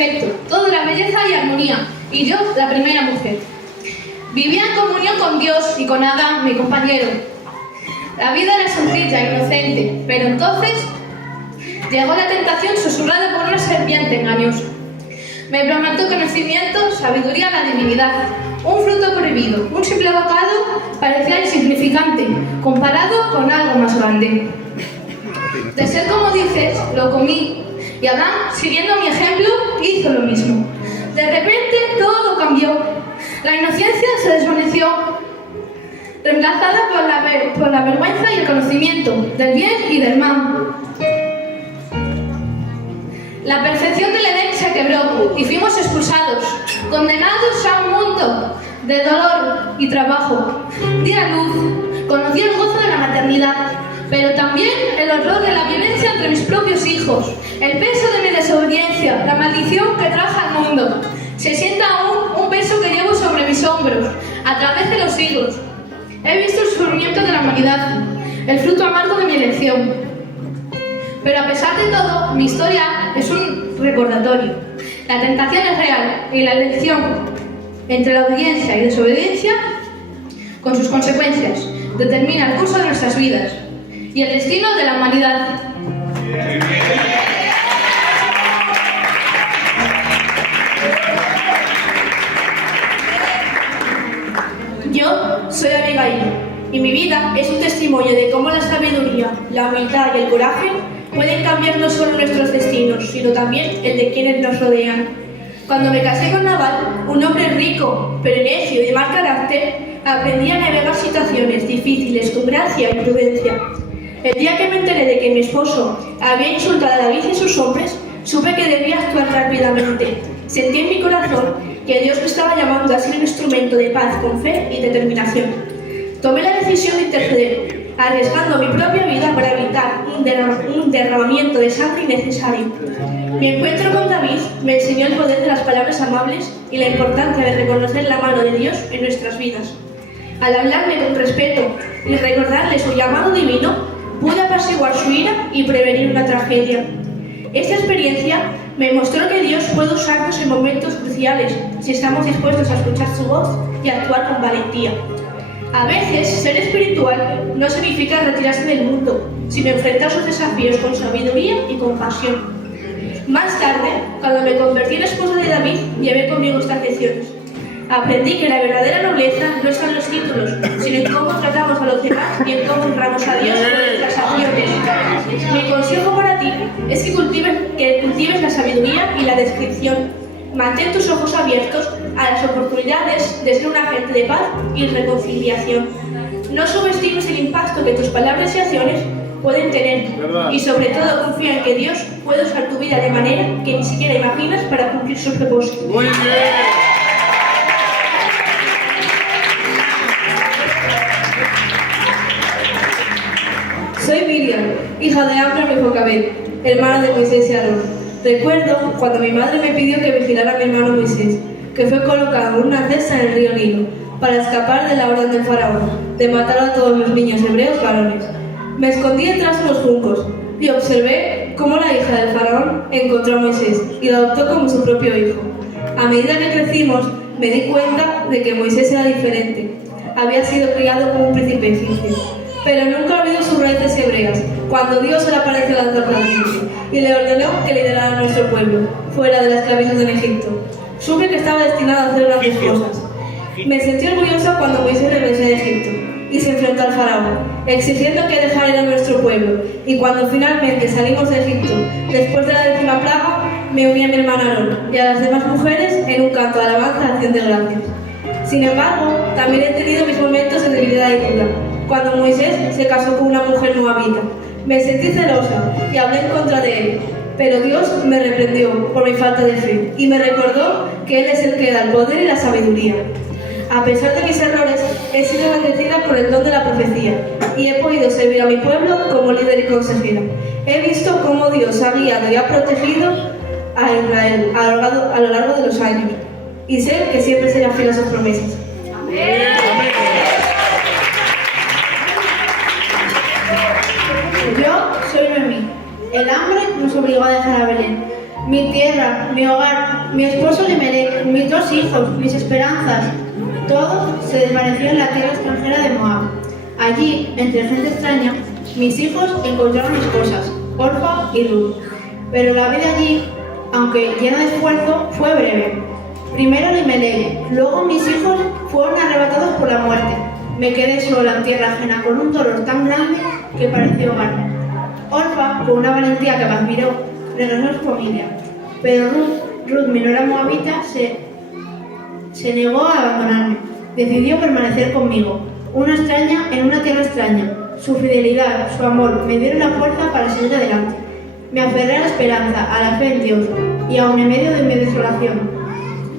perfecto, todo era belleza y armonía, y yo la primera mujer. Vivía en comunión con Dios y con Adán, mi compañero. La vida era sencilla, inocente, pero entonces llegó la tentación susurrada por una serpiente engañosa. Me prometió conocimiento, sabiduría, la divinidad, un fruto prohibido. Un simple bocado parecía insignificante, comparado con algo más grande. De ser como dices, lo comí, y Adán, siguiendo mi ejemplo, hizo lo mismo. De repente todo cambió. La inocencia se desvaneció, reemplazada por la vergüenza y el conocimiento del bien y del mal. La perfección del Edén se quebró y fuimos expulsados, condenados a un mundo de dolor y trabajo. Di a luz, conocí el gozo de la maternidad, pero también el horror de la violencia entre mis propios hijos, el peso de mi desobediencia, la maldición que trajo al mundo. Se sienta aún un peso que llevo sobre mis hombros, a través de los siglos. He visto el sufrimiento de la humanidad, el fruto amargo de mi elección. Pero a pesar de todo, mi historia es un recordatorio. La tentación es real y la elección entre la obediencia y desobediencia, con sus consecuencias, determina el curso de nuestras vidas y el destino de la humanidad. Yo soy Abigail y mi vida es un testimonio de cómo la sabiduría, la humildad y el coraje pueden cambiar no solo nuestros destinos, sino también el de quienes nos rodean. Cuando me casé con Naval, un hombre rico, pero necio y de mal carácter, aprendí a navegar situaciones difíciles con gracia y prudencia. El día que me enteré de que mi esposo había insultado a David y sus hombres, supe que debía actuar rápidamente. Sentí en mi corazón que Dios me estaba llamando a ser un instrumento de paz con fe y determinación. Tomé la decisión de interceder, arriesgando mi propia vida para evitar un derramamiento de sangre innecesario. Mi encuentro con David me enseñó el poder de las palabras amables y la importancia de reconocer la mano de Dios en nuestras vidas. Al hablarle con respeto y recordarle su llamado divino, pude apaciguar su ira y prevenir una tragedia. Esta experiencia me mostró que Dios puede usarnos en momentos cruciales si estamos dispuestos a escuchar su voz y actuar con valentía. A veces, ser espiritual no significa retirarse del mundo, sino enfrentar sus desafíos con sabiduría y compasión. Más tarde, cuando me convertí en esposa de David, llevé conmigo estas lecciones. Aprendí que la verdadera nobleza no está en los títulos, sino en cómo tratamos a los demás y en cómo honramos a Dios con nuestras acciones. Mi consejo para ti es que cultives la sabiduría y la descripción. Mantén tus ojos abiertos a las oportunidades de ser un agente de paz y reconciliación. No subestimes el impacto que tus palabras y acciones pueden tener, y sobre todo confía en que Dios puede usar tu vida de manera que ni siquiera imaginas para cumplir sus propósitos. Muy bien. Soy Miriam, hija de Amram y Jocabed, hermana de Moisés y Aarón. Recuerdo cuando mi madre me pidió que vigilara a mi hermano Moisés, que fue colocado en una cesta en el río Nilo, para escapar de la orden del faraón, de matar a todos los niños hebreos varones. Me escondí detrás de los juncos y observé cómo la hija del faraón encontró a Moisés y lo adoptó como su propio hijo. A medida que crecimos, me di cuenta de que Moisés era diferente. Había sido criado como un príncipe egipcio, pero nunca olvidó sus raíces hebreas, cuando Dios se le apareció al terrateniente y le ordenó que liderara a nuestro pueblo, fuera de la esclavitud en Egipto. Supe que estaba destinado a hacer grandes cosas. Me sentí orgullosa cuando Moisés regresó de Egipto y se enfrentó al faraón, exigiendo que dejara ir a nuestro pueblo. Y cuando finalmente salimos de Egipto, después de la 10ª plaga, me uní a mi hermana Aarón y a las demás mujeres en un canto de alabanza de acción de gracias. Sin embargo, también he tenido mis momentos de debilidad y duda. Cuando Moisés se casó con una mujer moabita, me sentí celosa y hablé en contra de él, pero Dios me reprendió por mi falta de fe y me recordó que Él es el que da el poder y la sabiduría. A pesar de mis errores, he sido bendecida por el don de la profecía y he podido servir a mi pueblo como líder y consejera. He visto cómo Dios ha guiado y ha protegido a Israel a lo largo de los años y sé que siempre será fiel a sus promesas. Amén. Yo soy Noemí. El hambre nos obligó a dejar a Belén. mi tierra, mi hogar, mi esposo Limelec, mis 2 hijos, mis esperanzas, todo se desvaneció en la tierra extranjera de Moab. Allí, entre gente extraña, mis hijos encontraron esposas, Orfa y Ruth. Pero la vida allí, aunque llena de esfuerzo, fue breve. Primero Limelec, luego mis hijos fueron arrebatados por la muerte. Me quedé sola en tierra ajena con un dolor tan grande que pareció hogar. Orfa, con una valentía que me admiró, regresó a su familia. Pero Ruth, mi nuera moabita, se negó a abandonarme. Decidió permanecer conmigo, una extraña en una tierra extraña. Su fidelidad, su amor, me dieron la fuerza para seguir adelante. Me aferré a la esperanza, a la fe en Dios, y aún en medio de mi desolación.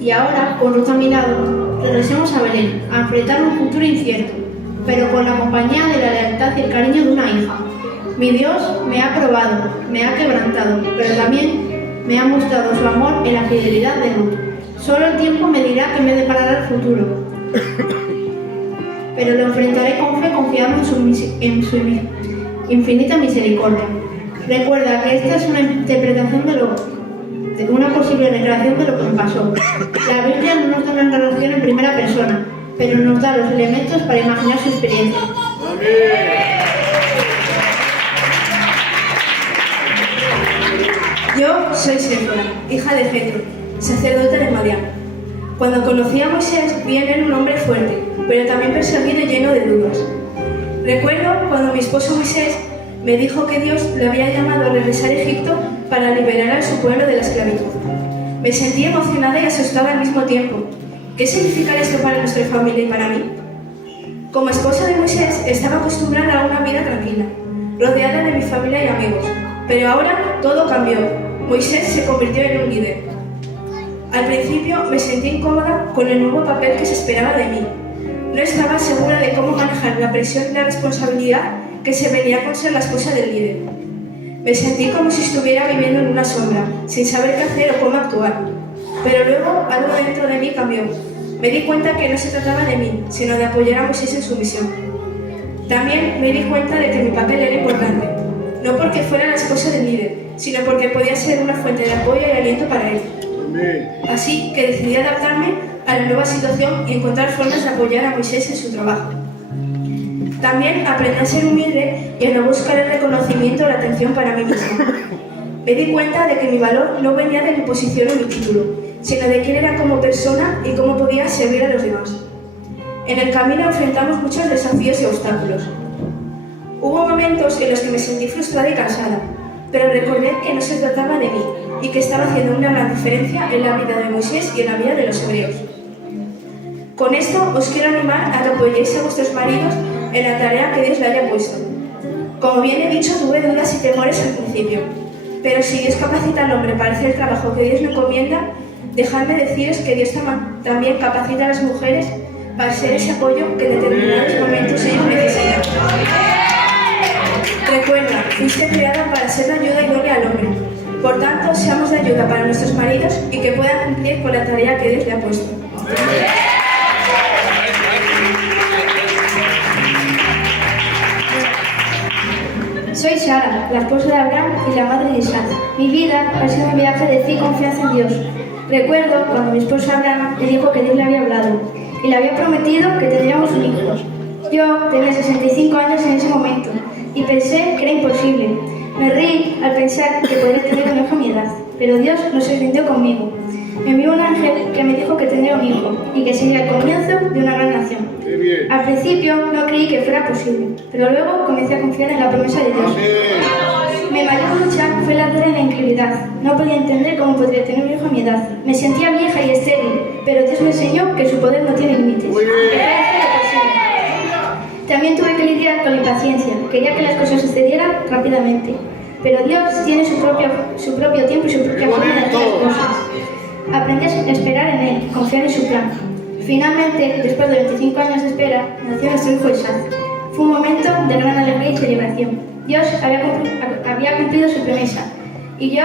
Y ahora, con Ruth a mi lado, regresemos a Belén, a enfrentar un futuro incierto, pero con la compañía de la lealtad y el cariño de una hija. Mi Dios me ha probado, me ha quebrantado, pero también me ha mostrado su amor en la fidelidad de Ruth. Solo el tiempo me dirá qué me deparará el futuro. Pero lo enfrentaré con fe, confiando en su infinita misericordia. Recuerda que esta es una interpretación de una posible recreación de lo que me pasó. La Biblia no nos da una narración en primera persona, pero nos da los elementos para imaginar su experiencia. Yo soy Séfora, hija de Jetro, sacerdote de Madián. Cuando conocí a Moisés, vi en él un hombre fuerte, pero también perseguido y lleno de dudas. Recuerdo cuando mi esposo Moisés me dijo que Dios le había llamado a regresar a Egipto para liberar a su pueblo de la esclavitud. Me sentí emocionada y asustada al mismo tiempo. ¿Qué significa esto para nuestra familia y para mí? Como esposa de Moisés, estaba acostumbrada a una vida tranquila, rodeada de mi familia y amigos. Pero ahora todo cambió. Moisés se convirtió en un líder. Al principio me sentí incómoda con el nuevo papel que se esperaba de mí. No estaba segura de cómo manejar la presión y la responsabilidad que se venía con ser la esposa del líder. Me sentí como si estuviera viviendo en una sombra, sin saber qué hacer o cómo actuar. Pero luego algo dentro de mí cambió. Me di cuenta que no se trataba de mí, sino de apoyar a Moisés en su misión. También me di cuenta de que mi papel era importante, no porque fuera la esposa del líder, sino porque podía ser una fuente de apoyo y aliento para él. Así que decidí adaptarme a la nueva situación y encontrar formas de apoyar a Moisés en su trabajo. También aprendí a ser humilde y a no buscar el reconocimiento o la atención para mí misma. Me di cuenta de que mi valor no venía de mi posición o mi título, sino de quién era como persona y cómo podía servir a los demás. En el camino enfrentamos muchos desafíos y obstáculos. Hubo momentos en los que me sentí frustrada y cansada, pero recordé que no se trataba de mí y que estaba haciendo una gran diferencia en la vida de Moisés y en la vida de los hebreos. Con esto os quiero animar a que apoyéis a vuestros maridos en la tarea que Dios le haya puesto. Como bien he dicho, tuve dudas y temores al principio, pero si Dios capacita al hombre para hacer el trabajo que Dios le encomienda, dejadme deciros que Dios también capacita a las mujeres para ser ese apoyo que en determinados momentos ellos necesitan. Recuerda, fuiste creada para ser de ayuda idónea al hombre. Por tanto, seamos de ayuda para nuestros maridos y que puedan cumplir con la tarea que Dios le ha puesto. Soy Sara, la esposa de Abraham y la madre de Isaac. Mi vida ha sido un viaje de fe y confianza en Dios. Recuerdo cuando mi esposo Abraham me dijo que Dios le había hablado y le había prometido que tendríamos un hijo. Yo tenía 65 años en ese momento y pensé que era imposible. Me reí al pensar que podría tener un hijo a mi edad, pero Dios no se rindió conmigo. Me envió un ángel que me dijo que tendría un hijo y que sería el comienzo de una gran nación. Al principio no creí que fuera posible, pero luego comencé a confiar en la promesa de Dios. Mi mayor lucha fue la duda y la incredulidad. No podía entender cómo podría tener un hijo a mi edad. Me sentía vieja y estéril, pero Dios me enseñó que su poder no tiene límites. También tuve que lidiar con la impaciencia. Quería que las cosas sucedieran rápidamente, pero Dios tiene su propio tiempo y su propia forma de hacer las cosas. Aprendí a esperar en Él, confiar en su plan. Finalmente, después de 25 años de espera, nació nuestro hijo Isaac. Fue un momento de gran alegría y celebración. Dios había cumplido su promesa y yo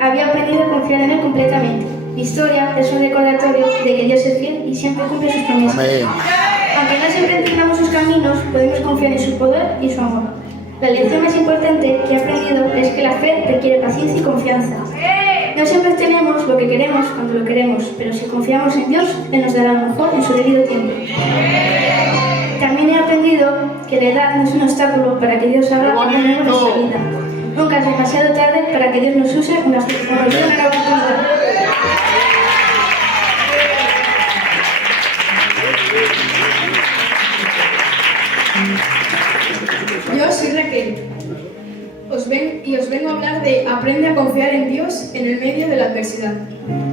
había aprendido a confiar en Él completamente. Mi historia es un recordatorio de que Dios es fiel y siempre cumple sus promesas. Aunque no siempre entendamos sus caminos, podemos confiar en su poder y su amor. La lección más importante que he aprendido es que la fe requiere paciencia y confianza. No siempre tenemos lo que queremos cuando lo queremos, pero si confiamos en Dios, Él nos dará lo mejor en su debido tiempo. También he aprendido que la edad no es un obstáculo para que Dios haga algo nuevo en nuestra vida. Nunca es demasiado tarde para que Dios nos use una oportunidad. Yo soy Raquel. Os vengo a hablar de aprende a confiar en Dios en el medio de la adversidad.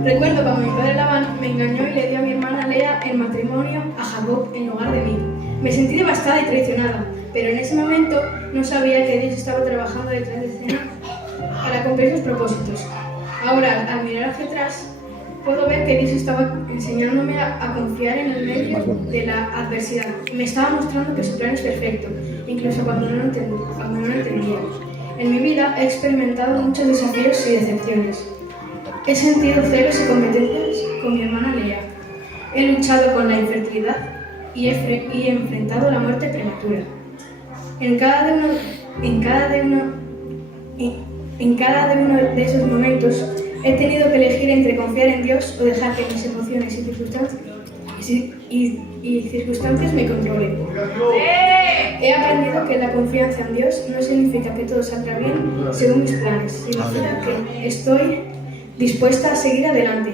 Recuerdo cuando mi padre Labán me engañó y le dio a mi hermana Lea en matrimonio a Jacob en lugar de mí. Me sentí devastada y traicionada, pero en ese momento no sabía que Dios estaba trabajando detrás de escena para cumplir sus propósitos. Ahora, al mirar hacia atrás, puedo ver que Dios estaba enseñándome a confiar en el medio de la adversidad. Me estaba mostrando que su plan es perfecto, incluso cuando no lo entendía. En mi vida he experimentado muchos desafíos y decepciones. He sentido celos y competencias con mi hermana Lea. He luchado con la infertilidad y he enfrentado la muerte prematura. En cada uno de esos momentos he tenido que elegir entre confiar en Dios o dejar que mis emociones y circunstancias me controlen. He aprendido que la confianza en Dios no significa que todo saldrá bien según mis planes, significa que estoy dispuesta a seguir adelante,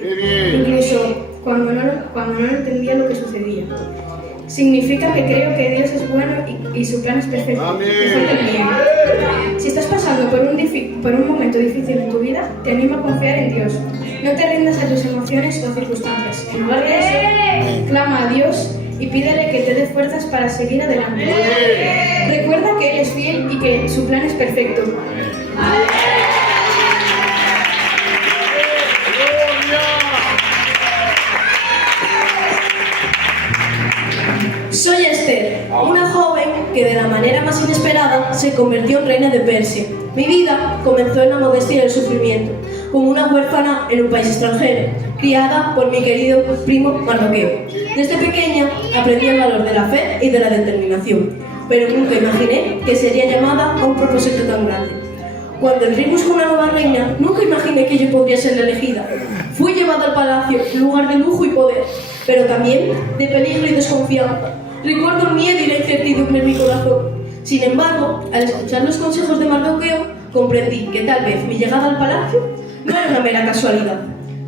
incluso cuando no entendía lo que sucedía. Significa que creo que Dios es bueno y su plan es perfecto, mejor que el mío. Si estás pasando por un momento difícil en tu vida, te animo a confiar en Dios. No te rindas a tus emociones o circunstancias. En lugar de eso, clama a Dios y pídele que te dé fuerzas para seguir adelante. Recuerda que Él es fiel y que su plan es perfecto. Soy Esther, una joven que de la manera más inesperada se convirtió en reina de Persia. Mi vida comenzó en la modestia y el sufrimiento, como una huérfana en un país extranjero, criada por mi querido primo Mardoqueo. Desde pequeña aprendí el valor de la fe y de la determinación, pero nunca imaginé que sería llamada a un propósito tan grande. Cuando el rey buscó una nueva reina, nunca imaginé que yo podría ser la elegida. Fui llevada al palacio, lugar de lujo y poder, pero también de peligro y desconfianza. Recuerdo el miedo y la incertidumbre en mi corazón. Sin embargo, al escuchar los consejos de Mardoqueo, comprendí que tal vez mi llegada al palacio no era una mera casualidad.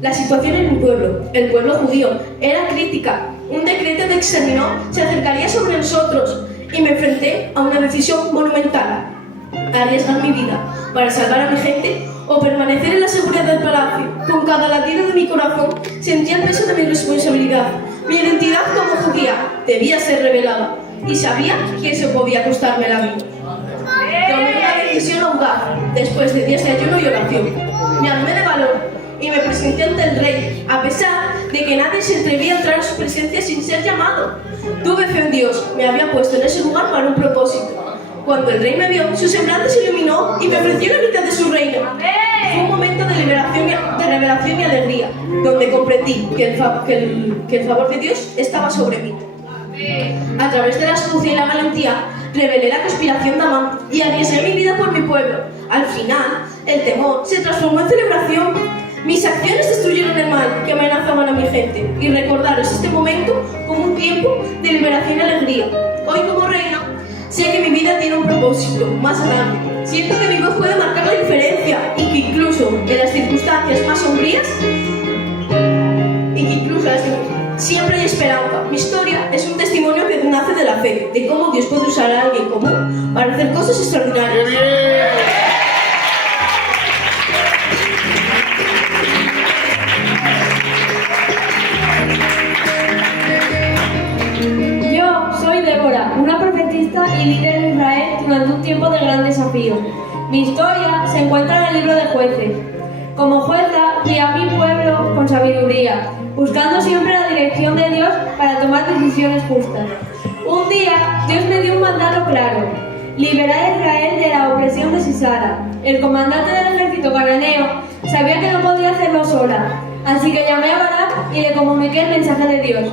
La situación en mi pueblo, el pueblo judío, era crítica. Un decreto de exterminio se acercaría sobre nosotros y me enfrenté a una decisión monumental: arriesgar mi vida para salvar a mi gente o permanecer en la seguridad del palacio. Con cada latido de mi corazón sentía el peso de mi responsabilidad. Mi identidad como judía debía ser revelada y sabía que eso podía costarme la vida. Tomé una decisión audaz después de días de ayuno y oración. Me armé de valor y me presenté ante el rey, a pesar de que nadie se atrevía a entrar a su presencia sin ser llamado. Tuve fe en Dios, me había puesto en ese lugar para un propósito. Cuando el rey me vio, su semblante se iluminó y me ofreció la mitad de su reino. Fue un momento de revelación y alegría, donde comprendí que el favor de Dios estaba sobre mí. A través de la astucia y la valentía, revelé la conspiración de Amán y arriesgué mi vida por mi pueblo. Al final, el temor se transformó en celebración. Mis acciones destruyeron el mal que amenazaban a mi gente, y recordaros este momento como un tiempo de liberación y alegría. Hoy, como reina, sé que mi vida tiene un propósito más grande. Siento que mi voz puede marcar la diferencia y que incluso en las circunstancias más sombrías, siempre hay esperanza. Mi historia es un testimonio que nace de la fe, de cómo Dios puede usar a alguien común para hacer cosas extraordinarias. Yo soy Débora, una profetista y líder en Israel durante un tiempo de gran desafío. Mi historia se encuentra en el libro de Jueces. Como jueza, guié a mi pueblo con sabiduría, buscando siempre la dirección de Dios para tomar decisiones justas. Un día, Dios me dio un mandato claro: liberar a Israel de la opresión de Sisara. El comandante del ejército cananeo sabía que no podía hacerlo sola, así que llamé a Barak y le comuniqué el mensaje de Dios.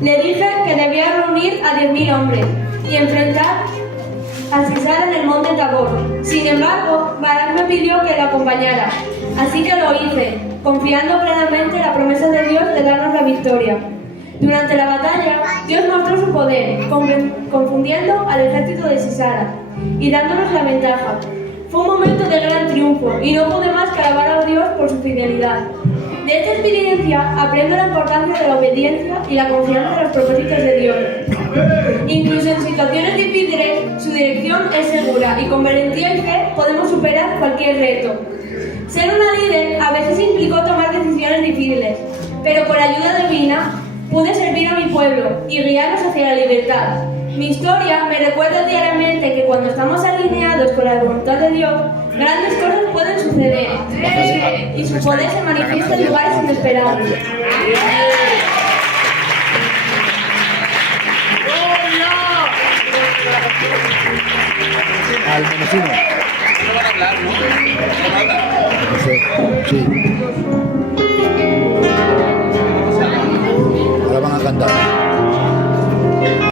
Le dije que debía reunir a 10.000 hombres y enfrentar a Sisara en el monte Tabor. Sin embargo, Barak me pidió que le acompañara. Así que lo hice, confiando plenamente en la promesa de Dios de darnos la victoria. Durante la batalla, Dios mostró su poder, confundiendo al ejército de Sisara y dándonos la ventaja. Fue un momento de gran triunfo y no pude más que alabar a Dios por su fidelidad. De esta experiencia aprendo la importancia de la obediencia y la confianza en los propósitos de Dios. Incluso en situaciones difíciles, su dirección es segura y con valentía y fe podemos superar cualquier reto. Ser una líder a veces implicó tomar decisiones difíciles, pero por ayuda divina pude servir a mi pueblo y guiarlos hacia la libertad. Mi historia me recuerda diariamente que cuando estamos alineados con la voluntad de Dios, grandes cosas pueden suceder y su poder se manifiesta en lugares inesperados. Al menecino. Sí. Ahora van a cantar.